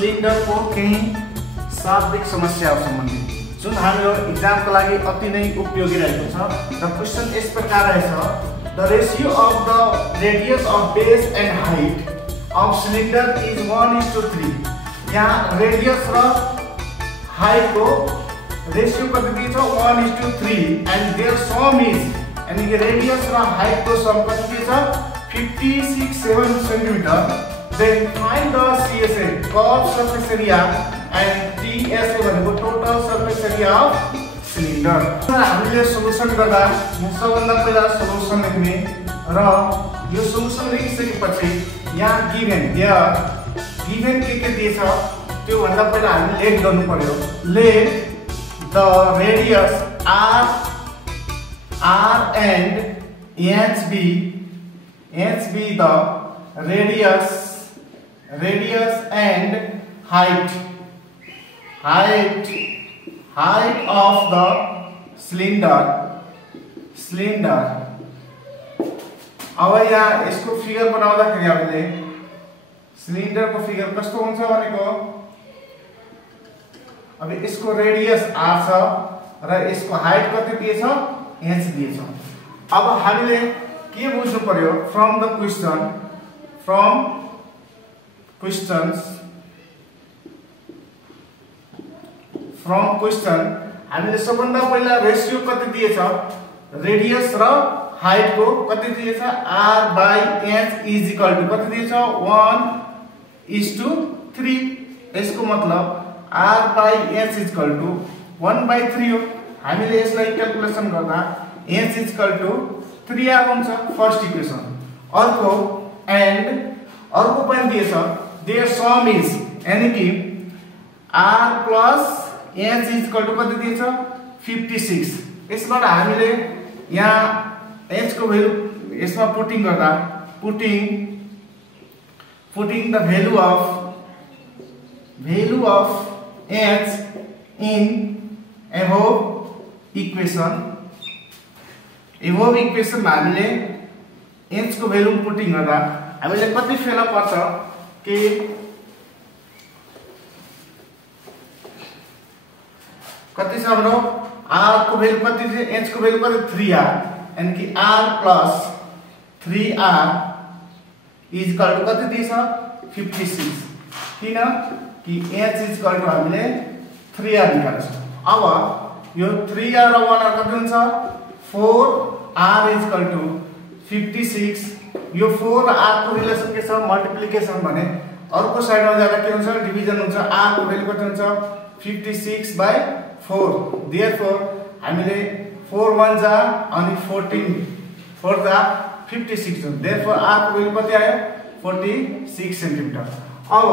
सिलिन्डरको केही शाब्दिक समस्याहरू सम्बन्धित जुन हाम्रो इक्जामको लागि अति नै उपयोगी रहेको छ। र क्वेशन यस प्रकार रहेछ, the ratio of the radius of base and height of cylinder is 1:3। यहाँ रेडियस र हाइटको रेशियो कति दिएको छ 1:3 एन्ड देयर सम इज, यानी कि रेडियस र हाइटको सम कति दिएको छ 56.7 centimetre. Then find the CSA curved surface area and TSA भनेको total surface area of cylinder. हामीले सोलुसन गर्दा सबभन्दा पहिला सोलुसन लेख्ने र यो सोलुसन लेखिसकेपछि यहाँ गिभन के दिएछ त्यो भन्दा पहिला हामीले लेट गर्नु पर्यो। Let the radius R and HB the radius and height of the cylinder। अब यहाँ यसको फिगर बनाउँदाखेरि हामीले सिलिन्डरको फिगर कस्तो हुन्छ भनेको, अब यसको रेडियस R छ र यसको हाइट कति दिएछ H दिएछ। अब हामीले के बुझ्नु पर्यो फ्रम क्वेशन हामीले सबभन्दा पहिला रेशियो कति दिएछ रेडियस र हाइटको कति दिएछ R/H इज इक्वल टु कति दिएछ 1:3। यसको मतलब R/H इज इक्वल टु 1/3 हो। हामीले यसलाई क्याल्कुलेसन गर्दा H is equal to 3R हुन्छ फर्स्ट इक्वेसन। अर्को पनि दिएछ देयर सम इज, यानी कि R plus H is equal to कति दिएछ 56। यसबाट हामीले यहाँ H को भ्यालु यसमा पुटिङ गर्दा putting the value of H in above इक्वेसनमा हामीले H को भ्यालु पुटिङ गर्दा हामीले कति फेला पर्छ कि कति छ हाम्रो R को भ्यालु कति छ H को भ्यालु कति 3R, यानी कि R plus 3R is equal to कति दिएछ 56। किन कि H इज इक्वल टु हामीले 3R निकालेछ। अब यो 3R र 1R कति हुन्छ 4R इज इक्वल टु 56। यो 4 र R को रिलेसन के छ मल्टिप्लिकेसन भने अर्को साइडमा जाँदा के हुन्छ डिभिजन हुन्छ। R को भ्यालु कति हुन्छ 56/4। देयरफोर हामीले 4 1 जा अनि 14 4 जा 56 हुन्छ। देयरफोर R को भ्यालु कति आयो 46 सेन्टिमिटर। अब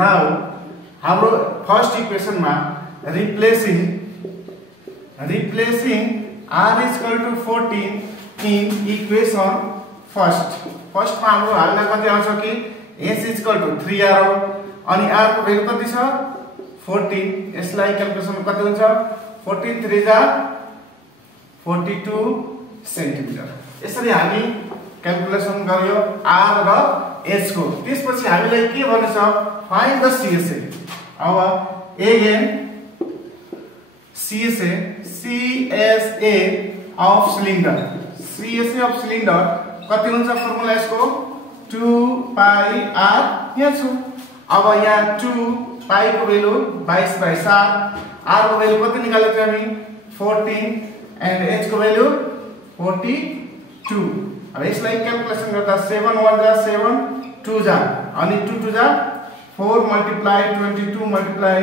नाउ हाम्रो फर्स्ट इक्वेसनमा replacing R is equal to 14 in equation फर्स्टमा हाम्रो हाल्न कति आउँछ कि H is equal to 3R हो अनि R को भ्यालु कति छ 14। यसलाई क्याल्कुलेसन कति हुन्छ 14 3 जा 42 सेन्टिमिटर। यसरी हामी क्याल्कुलेसन गर्यो R र H को। त्यसपछि हामीले के भन्नु छ फाइन्ड द CSA। अब अगेन CSA अफ सिलिन्डर कति हुन्छ फर्मुला यसको 2πR यहाँ छु। अब यहाँ 2 पाई को भ्यालु 22/7, R को भ्यालु कति निकालेको थियो हामी 14 एन्ड H को भ्यालु 42। अब यसलाई क्याल्कुलेसन गर्दा 7 1 जा 7 2 जा अनि 2 2 जा 4 multiply 22 multiply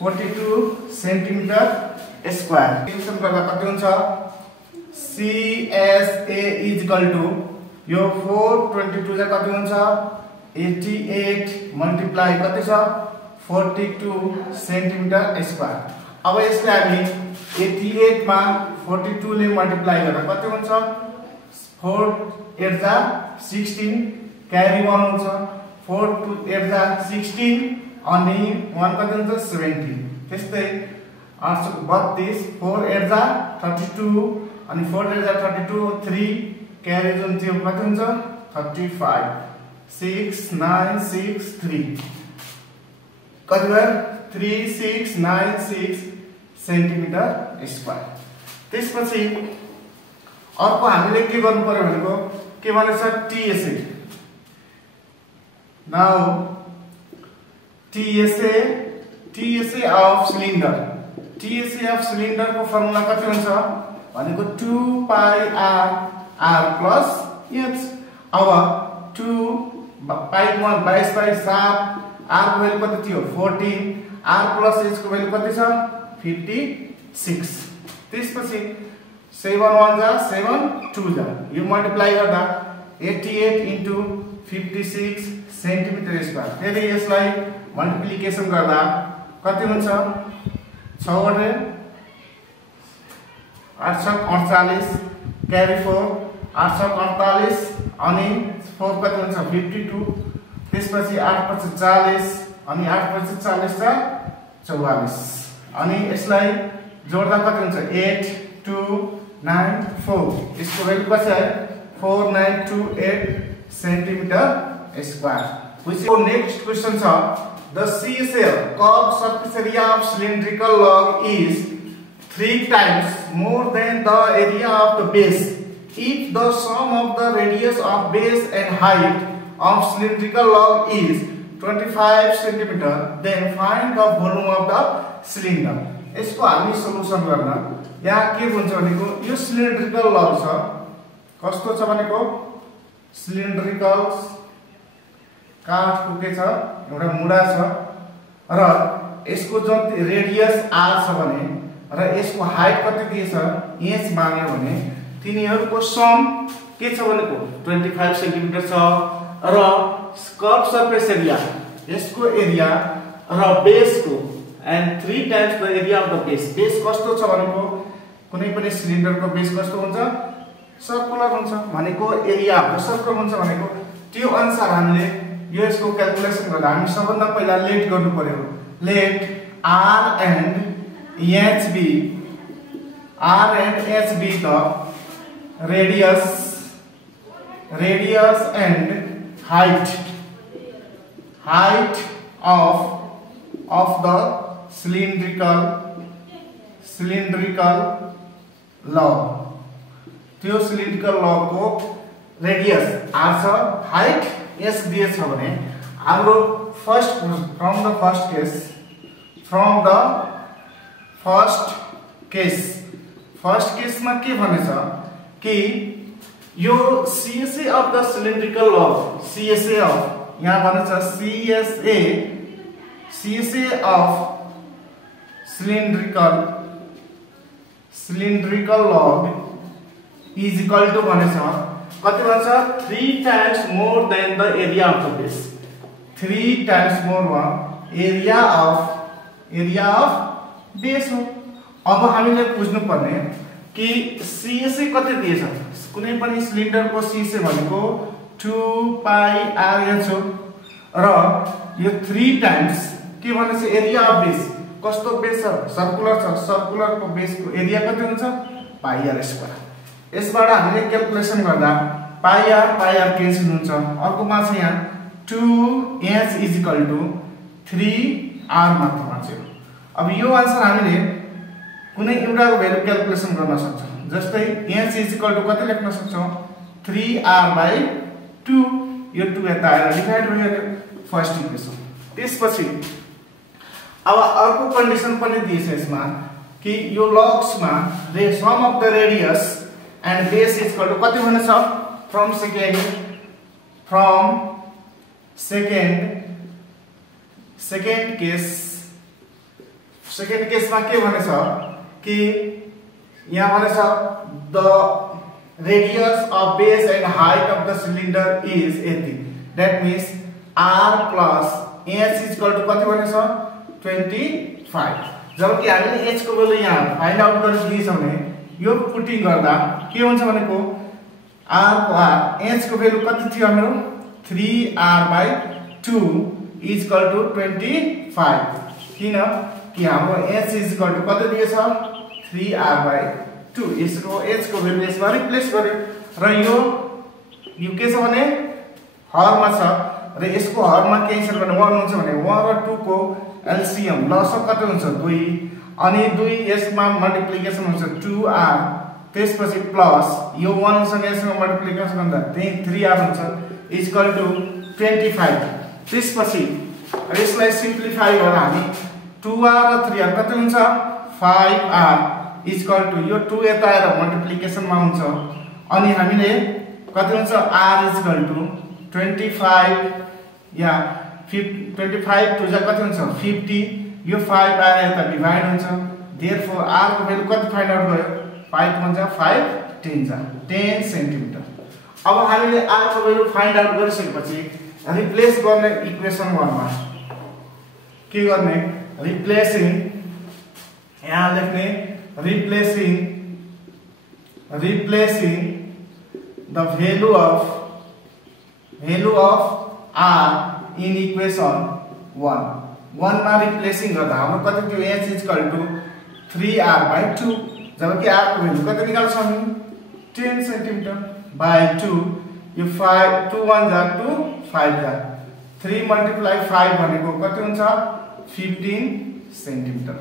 42 centimetre square. Calculation गर्दा कति हुन्छ CSA इज इक्वल टु यो 4 22 जा कति हुन्छ 88 मल्टिप्लाई कति छ 42 सेन्टिमिटर स्क्वायर। अब यसलाई हामी 88 मा 42 ले मल्टिप्लाई गर्दा कति हुन्छ 4 8 जा 16 क्यारी 1 हुन्छ 4 2 8 जा 16 अनि 1 कति हुन्छ 17। त्यस्तै 32 4 8 जा 32 अनि 4 8 जा 32 3 क्यारी जुन थियो कति हुन्छ 35 6 9 6 3। कति भयो 3696 सेन्टिमिटर स्क्वायर। त्यसपछि अर्को हामीले के गर्नु पर्यो भनेको के भनेछ TSA। Now TSA of cylinder, TSA of cylinder को फर्मुला कति हुन्छ भनेको 2 पाई r प्लस h। अब 2 पाई 1 22 बाई 7, r को भ्यालु कति थियो 14, r प्लस h को भ्यालु कति छ 56। त्यसपछि 7 1 जा 7 2 जा यो मल्टिप्लाई गर्दा 88 into 56 सेन्टिमिटर स्क्वायर। फेरि यसलाई मल्टिप्लिकेसन गर्दा कति हुन्छ 6 वटा 8 48 क्यारी 4 8 48 अनि 4 कति हुन्छ 52। त्यसपछि 8 पछि 40 अनि 8 पछि 40 छ 44 अनि यसलाई जोड्दा कति हुन्छ 8 2 9 4 यसको भ्यालु कति आयो 4928 centimetre square. Which next question छ the CSL curved surface area of cylindrical log is 3 times more than the area of the base if the sum of the radius of base and height of cylindrical log is 25 cm, then find the volume of the cylinder। यसको हामी solution गर्न यहाँ के हुन्छ भनेको यो cylindrical लग छ कस्तो छ भनेको सिलिन्ड्रिकल काठको के छ एउटा मुडा छ र यसको जुन रेडियस r छ भने र यसको हाइट कति दिएछ h मान्यो भने तिनीहरुको सम के छ भनेको 25 सेन्टिमिटर छ र कर्व सरफेस एरिया यसको एरिया र बेसको and 3 times the area of the base। Base कस्तो छ भनेको कुनै पनि सिलिन्डरको बेस कस्तो हुन्छ सर्कुलर हुन्छ भनेको एरिया सर्कल हुन्छ भनेको त्यो अनुसार हामीले यो यसको क्याल्कुलेसन गर्दा हामी सबभन्दा पहिला लेट गर्नु पर्यो। Let r and h be the radius and height of the cylindrical log। त्यो सिलिन्ड्रिकल लग को रेडियस r छ हाइट s दिएछ भने हाम्रो फर्स्ट केसमा के भनेछ कि यो CSA of the cylindrical log CSA of यहाँ भनेछ CSA of cylindrical log is equal to भनेछ कति भन्छ 3 times more than the area of the base। 3 times more area of base हो। अब हामीले बुझ्नु पर्ने कि CSA कति दिएछ कुनै पनि सिलिन्डरको CSA भनेको 2 पाई r हो र यो 3 टाइम्स के भनेछ एरिया अफ बेस कस्तो बेस छ सर्कुलर छ सर्कुलरको बेसको एरिया कति हुन्छ पाई r स्क्वायर। यसबाट हामीले क्याल्कुलेसन गर्दा पाई r क्यान्सल हुन्छ अर्कोमा छ यहाँ 2h = 3r मात्र मान्छे। अब यो आन्सर हामीले कुनै एउटाको भ्यालु क्याल्कुलेसन गर्न सक्छौं जस्तै h = कति लेख्न सक्छौं 3r/2 यो 2 यता आएर डिभाइड भयो फर्स्ट इक्वेसन। त्यसपछि अब अर्को कन्डिसन पनि दिएछ यसमा कि यो लग्समा sum of the radius and base equal to कति भनेछ फ्रम सेकेन्ड केसमा के भनेछ कि यहाँ भनेछ the radius of base and height of the cylinder is 80 that means r plus h equal to कति भनेछ 25। जबकि हामीले h को भ्यालु यहाँ फाइन्ड आउट गर्न दिएछ भने यो पुटिङ गर्दा के हुन्छ भनेको r को r h को भ्यालु कति थियो हाम्रो 3r/2 इक्वल टु 25 किन कि हाम्रो h इक्वल टु कति दिएछ 3r/2 यसको h को भ्यालु यसमा रिप्लेस गर्यो र यो के छ भने हरमा छ र यसको हरमा के छ भने 1 हुन्छ भने 1 र 2 को एलसीएम लसअ कति हुन्छ 2 अनि 2 यसमा मल्टिप्लिकेसन हुन्छ 2r त्यसपछि प्लस यो 1 सँग यससँग मल्टिप्लिकेसन गर्दा त्यही 3r हुन्छ इक्वल टु 25 त्यसपछि यसलाई सिम्प्लिफाई गरेर हामी 2r र 3r कति हुन्छ 5r इक्वल टु यो 2 यता आएर मल्टिप्लिकेसनमा हुन्छ अनि हामीले कति हुन्छ r इक्वल टु 25 या 25 टु जा कति हुन्छ 50 यो 5 आएर यता डिवाइड हुन्छ देयरफोर r को भ्यालु कति फाइन्ड आउट भयो 5 1 जा 5 10 जा 10 सेन्टिमिटर अब हामीले r को भ्यालु फाइन्ड आउट गरिसकेपछि रिप्लेस गर्ने इक्वेसन 1 मा के गर्ने रिप्लेसिङ यहाँ लेख्ने replacing the value of r in equation 1 मा रिप्लेसिङ गर्दा हाम्रो कति थियो h इक्वल टु 3r/2 जबकि r को भ्यालु कति निकाल्छौं हामी 10 सेन्टिमिटर बाइ 2 यो 5 2 1 जा 2 5 जा 3 मल्टिप्लाई 5 भनेको कति हुन्छ 15 centimetre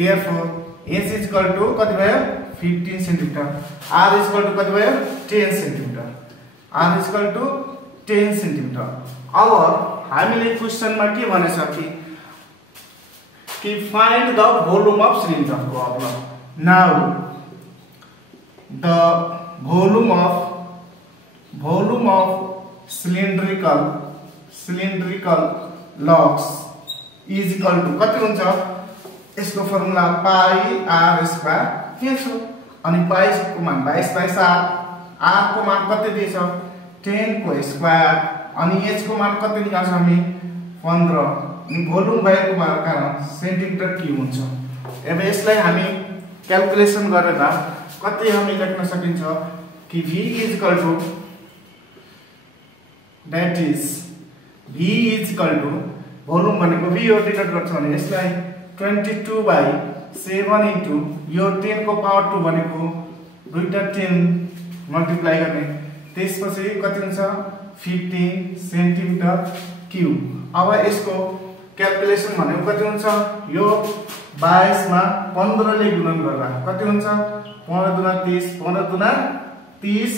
therefore h equal to कति भयो 15 सेन्टिमिटर r इक्वल टु कति भयो 10 centimetre r equal to 10 centimetre अब हामीले क्वेशनमा के भनेछ कि find the volume of cylinder को अब now the volume of cylindrical logs is equal to कति हुन्छ यसको फर्मुला पाई r स्क्वायर हेर्छु अनि पाई को मान 22/r r को मान कति दिएछ 10 को स्क्वायर अनि h को मान कति निकाल्छ हामी 15 अनि भोल्युम भएको कारण सेन्टिमिटर क्यूब हुन्छ अब यसलाई हामी क्याल्कुलेसन गरेर कति हामी लेख्न सकिन्छ कि v is equal to that is v is equal to volume भनेको v हो डिनोट गर्छ भने यसलाई 22/7 इन्टु यो 10 को पावर 2 भनेको दुईटा 10 मल्टिप्लाई गर्ने त्यसपछि कति हुन्छ 15 सेन्टिमिटर क्यूब अब यसको क्याल्कुलेसन भनेको कति हुन्छ यो 22 मा 15 ले गुणन गर्दा कति हुन्छ 15 दुना 30 15 दुना 30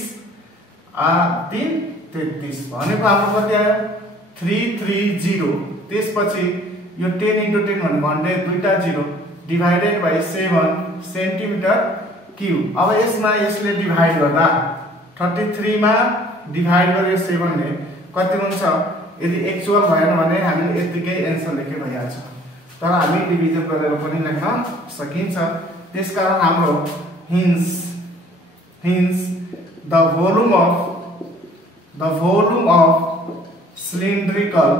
3 33 भनेको हाम्रो कति आयो 330 त्यसपछि यो 10 into 10 भनेको 100 दुईटा 0 डिवाइडेड बाइ 7 सेन्टिमिटर क्यूब अब यसमा यसले डिवाइड गर्दा 33 मा डिवाइड गरे 7 ले कति हुन्छ यदि एक्चुअल भएन भने हामीले यतिकै आन्सर लेखे भइहाल्छ तर हामी डिभिजन गरेर पनि लेख्न सकिन्छ त्यसकारण हाम्रो hence the volume of cylindrical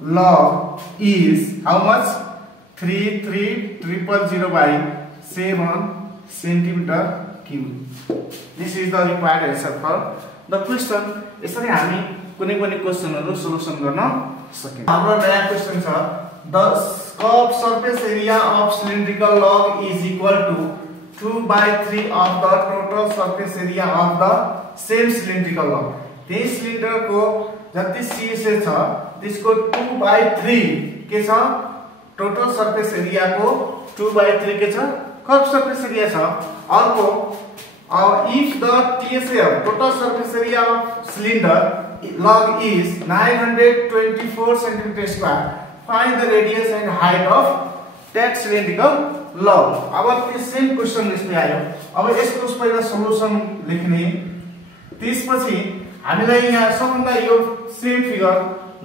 log is how much 33000/7 centimeter cube. This is the required answer for the question. यसरी हामी कुनै पनि क्वेशनहरु सोलुसन गर्न सकिन्छ हाम्रो नयाँ क्वेशन छ the curved surface area of cylindrical log is equal to 2/3 of the total surface area of the same cylindrical log. त्यही सिलिन्डर को जति CSA छ त्यसको 2/3 के छ टोटल सरफेस एरिया को 2/3 के छ कर्व सरफेस एरिया छ अर्को if the TSA total surface area of cylinder log is 924 cm square find the radius and height of that cylindrical log. अब त्यो सेम क्वेशन यसले आयो अब यसको पहिला सोलुसन लेख्ने त्यसपछि हामीलाई यहाँ सबभन्दा यो सेम फिगर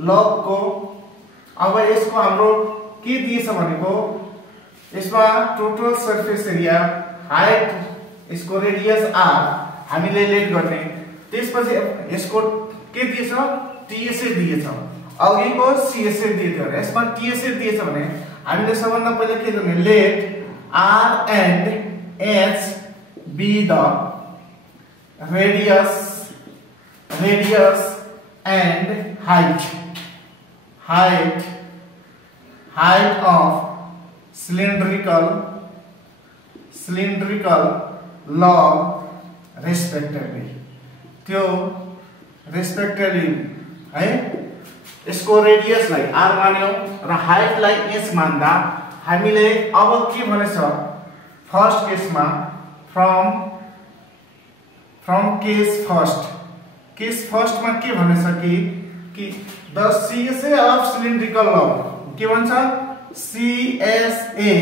लग को अब यसको हाम्रो के दिएछ भनेको यसमा टोटल सरफेस एरिया हाइट यसको रेडियस r हामीले लेट गर्ने त्यसपछि यसको के दिएछ TSA दिएछ अघिको CSA दिएछ यसमा TSA दिएछ भने हामीले सबभन्दा पहिला के गर्ने late r and h be the radius and height of cylindrical log respectively. त्यो respectively है यसको रेडियसलाई r मान्यौ र हाइटलाई s मान्दा हामीले अब के भनेछ फर्स्ट केसमा फ्रम केस फर्स्ट मा के भनेछ कि the CSA of cylindrical log के भन्छ CSA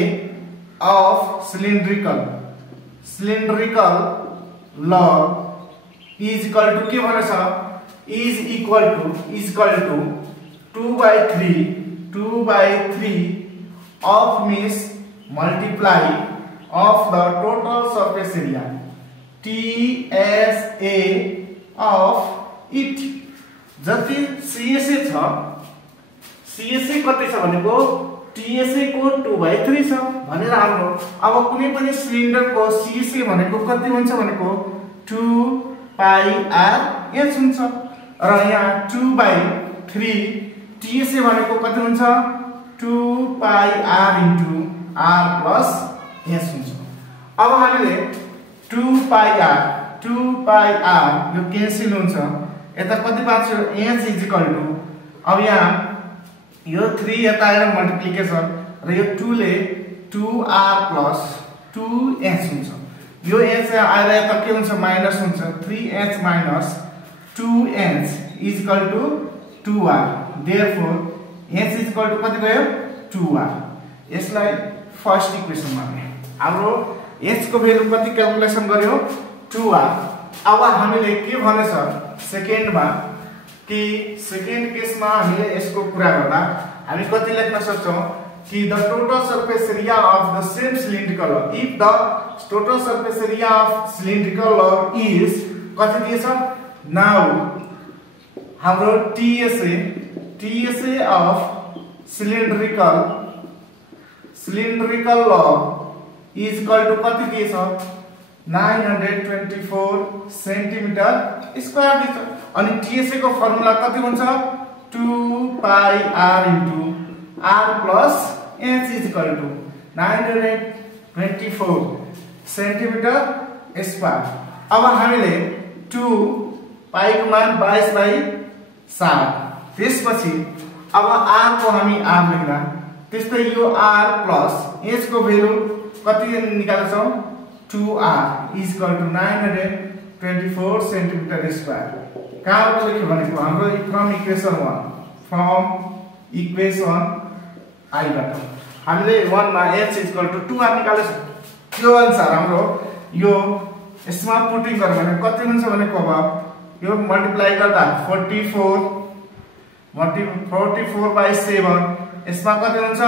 of cylindrical log is equal to के भनेछ is equal to 2/3 of means multiply of the total surface area TSA of it जति CSA छ CSA कति छ भनेको TSA को 2/3 छ भनेर हाम्रो अब कुनै पनि सिलिन्डरको CSA भनेको कति हुन्छ भनेको 2πr h हुन्छ र यहाँ 2/3 TSA भनेको कति हुन्छ 2πr into r plus s हुन्छ। अब हामीले 2πr यो क्यान्सल हुन्छ यता कति पाउँछ h इज इक्वल टु अब यहाँ यो 3 यता आएर मल्टिप्लिकेसन र यो 2 ले 2r plus 2h हुन्छ यो h आएर यता के हुन्छ माइनस हुन्छ 3h minus 2h is equal to 2r therefore h is equal to कति गयो 2r यसलाई फर्स्ट इक्वेसन माने हाम्रो h को भ्यालु कति क्याल्कुलेसन गर्यो 2r अब हामीले के भनेछ सेकेन्डमा कि सेकेन्ड केसमा हामीले यसको कुरा गर्दा हामी कति लेख्न सक्छौं कि the total surface area of the same cylindrical log if the total surface area of cylindrical log is कति दिएछ नाउ हाम्रो TSA of cylindrical log is equal to कति दिएछ 924 सेन्टिमिटर स्क्वायर दिन्छ अनि TSA को फर्मुला कति हुन्छ 2πr into r plus h is equal to 924 centimetre square अब हामीले 2 पाई को मान 22/7 त्यसपछि अब r को हामी r लेख्दा त्यस्तै यो r प्लस h को भ्यालु कति निकाल्छौ 2r is equal to 924 centimetre square कहाँबाट लेख्यो भनेको हाम्रो फ्रम इक्वेसन I बाट हामीले 1 मा h is equal to 2r निकालेछौं त्यो अनुसार हाम्रो यो यसमा पुटिङ गर्यो भने कति हुन्छ भनेको अब यो मल्टिप्लाई गर्दा 44/7 यसमा कति हुन्छ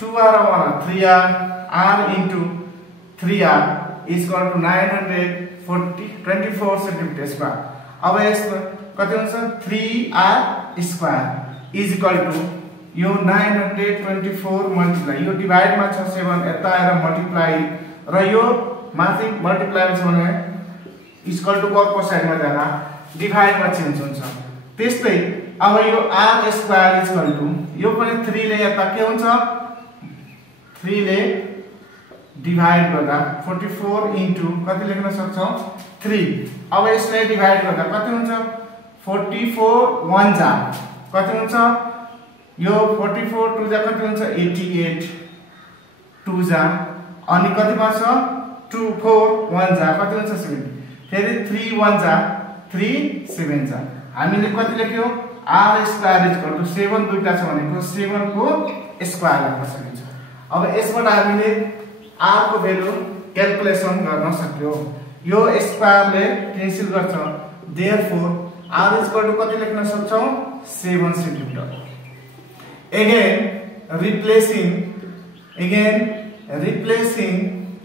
2r 3r r into 3r is equal to 924 centimetre square अब यसमा कति हुन्छ 3r square is equal to यो 924 मल्टिप्लाई यो डिवाइड मा छ 7 यता आएर मल्टिप्लाई र यो माथि मल्टिप्लाई छ भने इक्वल टु अर्को साइडमा जाँदा डिवाइड मा चेन्ज हुन्छ त्यस्तै अब यो r square is equal to यो पनि 3 ले यता के हुन्छ 3 ले डिवाइड गर्दा 44 इन्टु कति लेख्न सक्छौ 3 अब यसलाई डिवाइड गर्दा कति हुन्छ 44 1 जा कति हुन्छ यो 44 2 जा कति हुन्छ 88 2 जा अनि कति बच्छ 2 4 1 जा कति हुन्छ 7 फेरि 3 1 जा 3 7 जा हामीले कति लेख्यो r square is equal to 7 दुईटा छ भनेको 7 को स्क्वायर लेख्न सकिन्छ अब यसबाट हामीले r को भ्यालु क्याल्कुलेसन गर्न सक्यो यो स्क्वायरले क्यान्सल गर्छ therefore r is equal to कति लेख्न सक्छौ 7 centimetre again replacing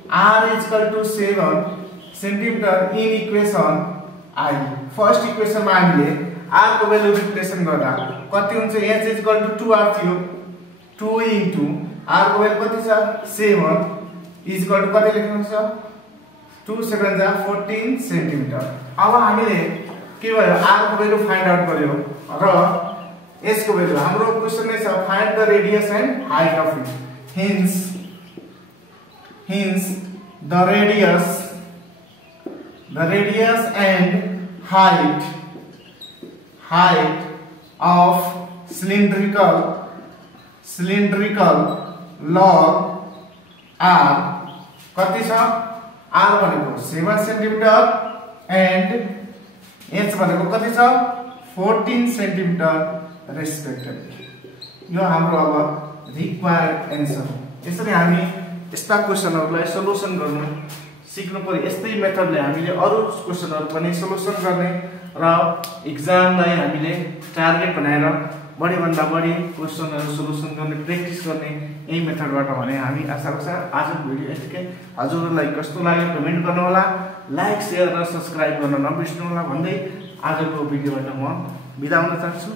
r is equal to 7 centimeter in equation I first equation मा हामीले r को भ्यालु रिप्लेसन गर्दा कति हुन्छ h is equal to 2r थियो 2 into r को भ्यालु कति छ 7 is equal to कति लेख्नु छ 2 7 जा 14 सेन्टिमिटर अब हामीले के भयो r को भ्यालु फाइन्ड आउट गर्यो र s को भ्यालु हाम्रो क्वेशन नै छ find the radius and height of it hence the radius and height of cylindrical log r कति छ r भनेको 7 सेन्टिमिटर एन्ड h भनेको कति छ 14 सेन्टिमिटर रेस्पेक्टिभली। यो हाम्रो अब रिक्वायर्ड एन्सर हो। यसरी हामी यस्ता क्वेशनहरुलाई सोलुसन गर्न सिक्नु पर्यो। यस्तै मेथडले हामीले अरु क्वेशनहरु पनि सोलुसन गर्ने र एक्जामलाई हामीले टार्गेट बनाएर बढी भन्दा बढी क्वेशनहरु सोलुसन गर्ने प्र्याक्टिस गर्ने यही मेथडबाट भने हामी आशा गर्छौं आजको भिडियो यतिकै। हजुरहरुलाई कस्तो लाग्यो कमेन्ट गर्नु होला, लाइक शेयर र सब्स्क्राइब गर्न नबिर्सनु होला भन्दै आजको भिडियोबाट म बिदा हुन चाहन्छु।